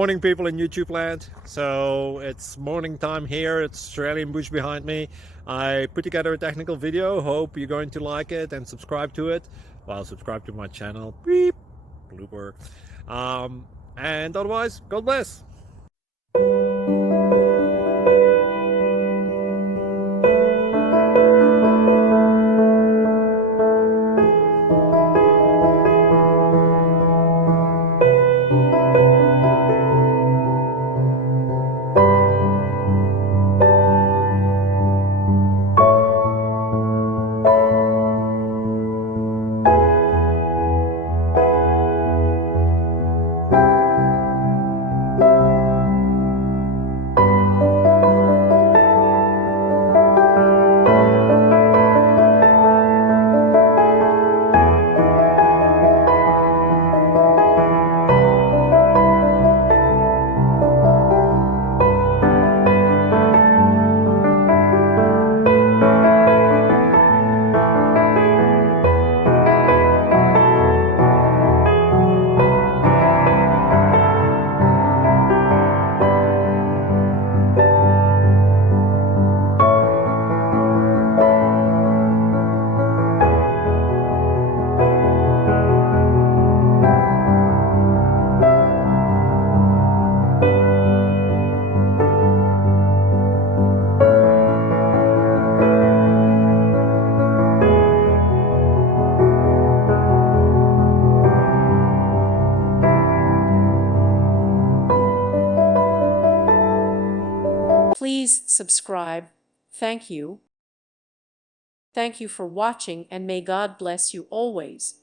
Morning, people in YouTube land. So it's morning time here. It's Australian bush behind me. I put together a technical video. Hope you're going to like it and subscribe to it. Well, subscribe to my channel. Beep. Blooper. And otherwise, God bless. Please subscribe. Thank you. Thank you for watching, and may God bless you always.